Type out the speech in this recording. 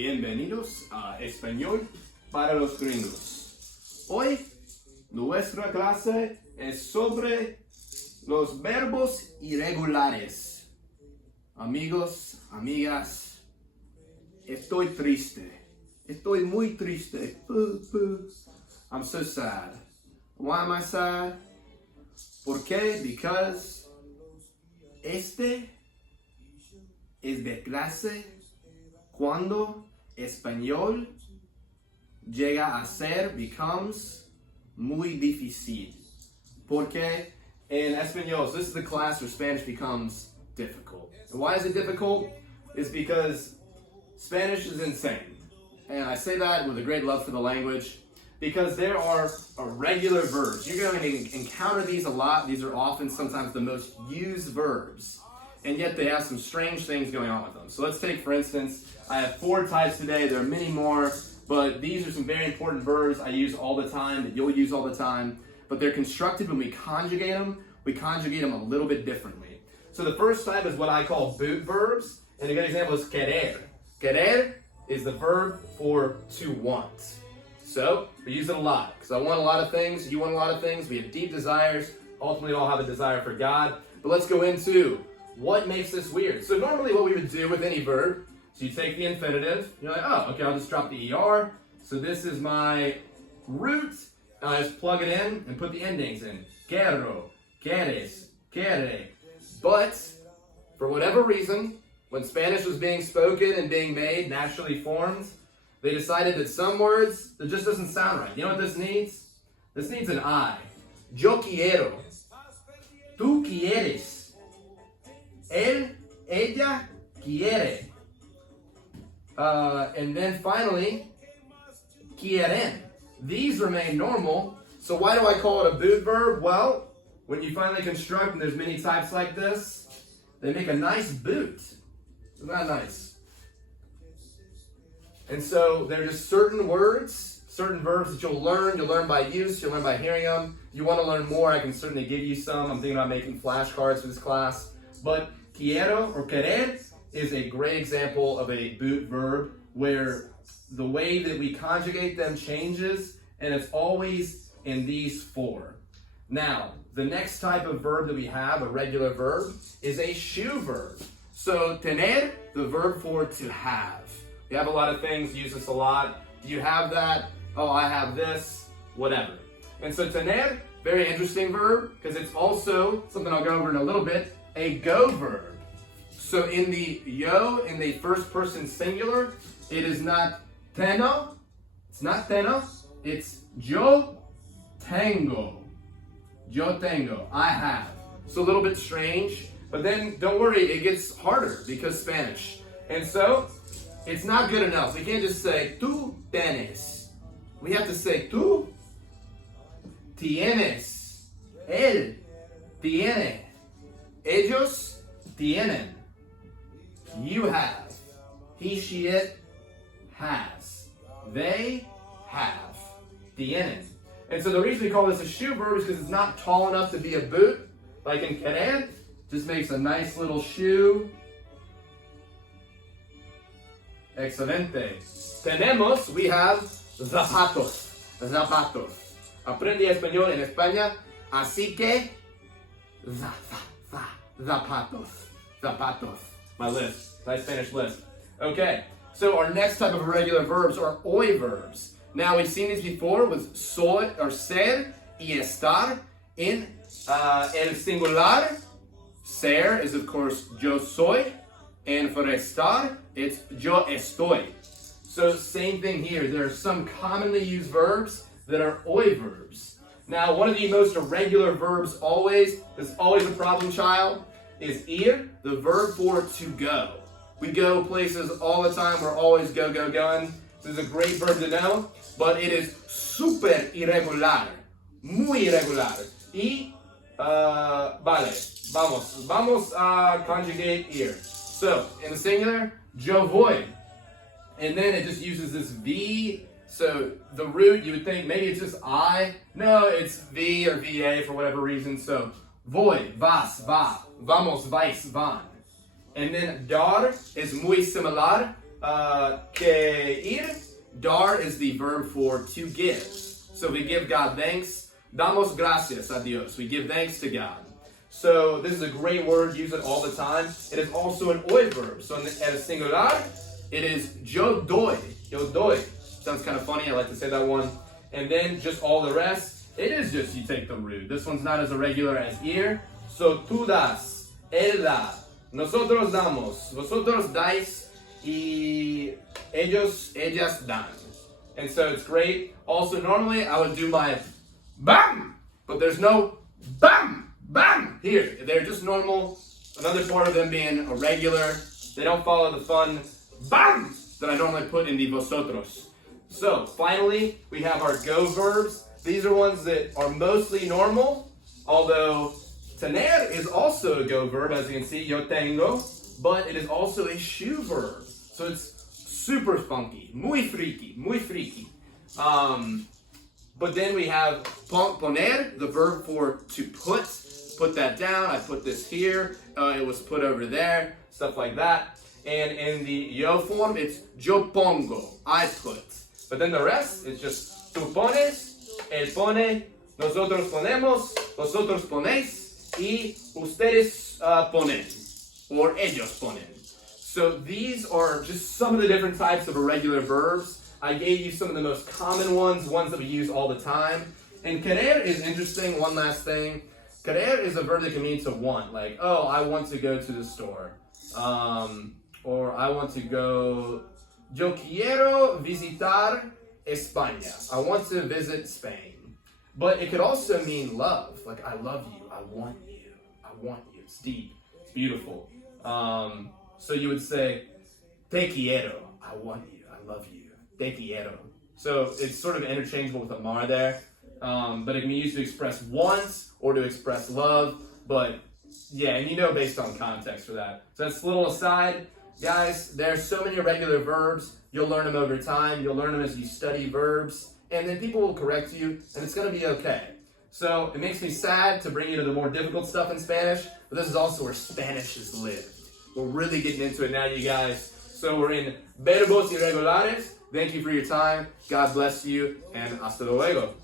Bienvenidos a Español para los Gringos. Hoy nuestra clase es sobre los verbos irregulares. Amigos, amigas, estoy triste. Estoy muy triste. I'm so sad. Why am I sad? ¿Por qué? Because este es de clase cuando español llega a ser, becomes muy difícil. Porque in español, so this is the class where Spanish becomes difficult. And why is it difficult? It's because Spanish is insane. And I say that with a great love for the language because there are irregular verbs. You're going to encounter these a lot. These are often sometimes the most used verbs. And yet they have some strange things going on with them. So let's take, for instance, I have 4 types today. There are many more, but these are some very important verbs I use all the time, that you'll use all the time. But they're constructed when we conjugate them a little bit differently. So the first type is what I call boot verbs. And a good example is querer. Querer is the verb for to want. So we use it a lot because I want a lot of things, you want a lot of things, we have deep desires, ultimately we all have a desire for God. But let's go into what makes this weird. So normally what we would do with any verb, so you take the infinitive, you're like, oh, okay, I'll just drop the ER. So this is my root, and I just plug it in and put the endings in. Quiero, quieres, quiere. But for whatever reason, when Spanish was being spoken and being made, naturally formed, they decided that some words, it just doesn't sound right. You know what this needs? This needs an I. Yo quiero. Tú quieres. Él, ella quiere. And then finally, quieren. These remain normal. So why do I call it a boot verb? Well, when you finally construct, and there's many types like this, they make a nice boot. Isn't that nice? And so there are just certain words, certain verbs that you'll learn by use, you'll learn by hearing them. If you want to learn more, I can certainly give you some. I'm thinking about making flashcards for this class. But quiero or querer is a great example of a boot verb where the way that we conjugate them changes, and it's always in these 4. Now, the next type of verb that we have, a regular verb, is a shoe verb. So, tener, the verb for to have. We have a lot of things, use this a lot. Do you have that? Oh, I have this, whatever. And so tener, very interesting verb, because it's also, something I'll go over in a little bit, a go verb. So in the yo, in the first person singular, it is not tengo, it's yo tengo. Yo tengo, I have. So a little bit strange. But then, don't worry, it gets harder because Spanish. And so, it's not good enough. We can't just say, tú tienes. We have to say, tú tienes. Él tiene. Ellos tienen. You have. He, she, it has. They have. Tienen. And so the reason we call this a shoe verb is because it's not tall enough to be a boot, like in querer. Just makes a nice little shoe. Excelente. Tenemos, we have zapatos. Zapatos. Aprendí español en España, así que zapatos. Zapatos. My list. Nice Spanish list. Okay. So our next type of irregular verbs are hoy verbs. Now we've seen these before with soy or ser y estar in el singular. Ser is, of course, yo soy, and for estar, it's yo estoy. So same thing here. There are some commonly used verbs that are hoy verbs. Now, one of the most irregular verbs always, there's always a problem child, is ir, the verb for to go. We go places all the time. We're always go, going. This is a great verb to know, but it is super irregular. Muy irregular. Y, vale. Vamos a conjugate here. So, in the singular, yo voy. And then it just uses this V. So, the root, you would think maybe it's just I. No, it's V or VA for whatever reason. So, voy, vas, va. Vamos, vais, van. And then dar is muy similar que ir. Dar is the verb for to give. So we give God thanks. Damos gracias a Dios. We give thanks to God. So this is a great word. Use it all the time. It is also an hoy verb. So at a singular, it is yo doy. Yo doy. Sounds kind of funny. I like to say that one. And then just all the rest, it is just you take the root. This one's not as irregular as ir. So tú das, él da, nosotros damos, vosotros dais, y ellas dan. And so it's great. Also, normally I would do my bam, but there's no bam, bam here. They're just normal. Another part of them being irregular. They don't follow the fun bam that I normally put in the vosotros. So finally, we have our go verbs. These are ones that are mostly normal, although tener is also a go verb, as you can see, yo tengo, but it is also a shoe verb. So it's super funky, muy freaky. But then we have poner, the verb for to put that down. I put this here, it was put over there, stuff like that. And in the yo form, it's yo pongo, I put. But then the rest is just tú pones, él pone, nosotros ponemos, vosotros ponéis, y ustedes ponen, or ellos ponen. So these are just some of the different types of irregular verbs. I gave you some of the most common ones that we use all the time. And querer is interesting. One last thing. Querer is a verb that can mean to want. Like, oh, I want to go to the store. Or I want to go... Yo quiero visitar España. I want to visit Spain. But it could also mean love. Like, I love you. I want you. I want you. It's deep. It's beautiful. So you would say, te quiero. I want you. I love you. Te quiero. So it's sort of interchangeable with amar there. But it can be used to express want or to express love. But yeah, and you know based on context for that. So that's a little aside. Guys, there's so many irregular verbs. You'll learn them over time. You'll learn them as you study verbs. And then people will correct you, and it's going to be okay. So it makes me sad to bring you to the more difficult stuff in Spanish, but this is also where Spanish is lived. We're really getting into it now, you guys. So we're in Verbos Irregulares. Thank you for your time. God bless you, and hasta luego.